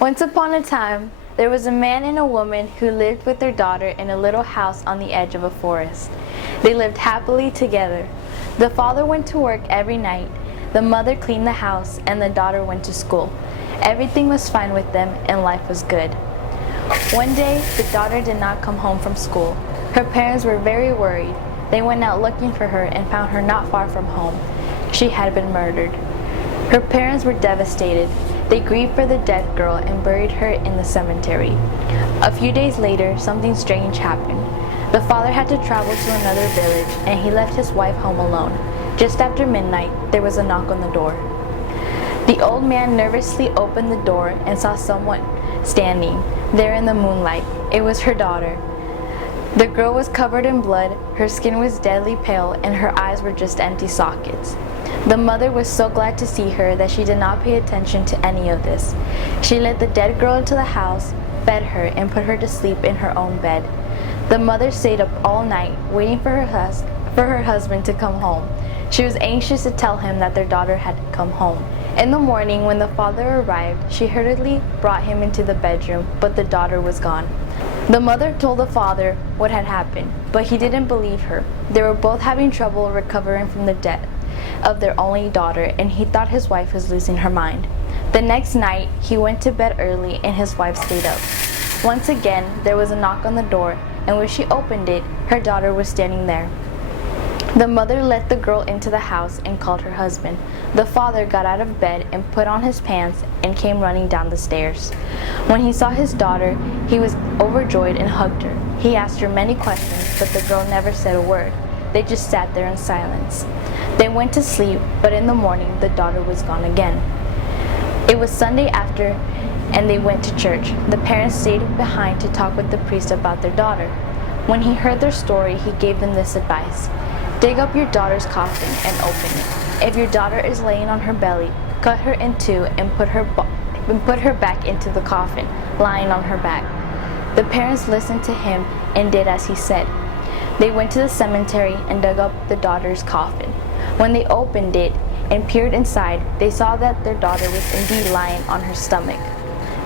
Once upon a time, there was a man and a woman who lived with their daughter in a little house on the edge of a forest. They lived happily together. The father went to work every night, the mother cleaned the house, and the daughter went to school. Everything was fine with them and life was good. One day, the daughter did not come home from school. Her parents were very worried. They went out looking for her and found her not far from home. She had been murdered. Her parents were devastated. They grieved for the dead girl and buried her in the cemetery. A few days later, something strange happened. The father had to travel to another village and he left his wife home alone. Just after midnight, there was a knock on the door. The old man nervously opened the door and saw someone standing there in the moonlight. It was her daughter. The girl was covered in blood, her skin was deadly pale, and her eyes were just empty sockets. The mother was so glad to see her that she did not pay attention to any of this. She led the dead girl into the house, fed her, and put her to sleep in her own bed. The mother stayed up all night, waiting for her husband to come home. She was anxious to tell him that their daughter had come home. In the morning, when the father arrived, she hurriedly brought him into the bedroom, but the daughter was gone. The mother told the father what had happened, but he didn't believe her. They were both having trouble recovering from the death of their only daughter, and he thought his wife was losing her mind. The next night, he went to bed early and his wife stayed up. Once again, there was a knock on the door, and when she opened it, her daughter was standing there. The mother let the girl into the house and called her husband. The father got out of bed and put on his pants and came running down the stairs. When he saw his daughter, he was overjoyed and hugged her. He asked her many questions, but the girl never said a word. They just sat there in silence. They went to sleep, but in the morning, the daughter was gone again. It was Sunday after, and they went to church. The parents stayed behind to talk with the priest about their daughter. When he heard their story, he gave them this advice. Dig up your daughter's coffin and open it. If your daughter is laying on her belly, cut her in two and put her back into the coffin, lying on her back. The parents listened to him and did as he said. They went to the cemetery and dug up the daughter's coffin. When they opened it and peered inside, they saw that their daughter was indeed lying on her stomach.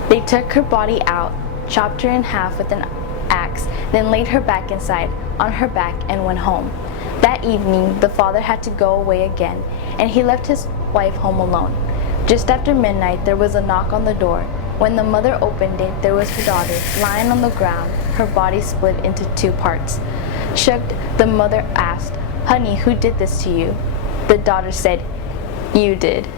They took her body out, chopped her in half with an axe, then laid her back inside, on her back, and went home. That evening, the father had to go away again, and he left his wife home alone. Just after midnight, there was a knock on the door. When the mother opened it, there was her daughter, lying on the ground, her body split into two parts. Shocked, the mother asked, "Honey, who did this to you?" The daughter said, "You did."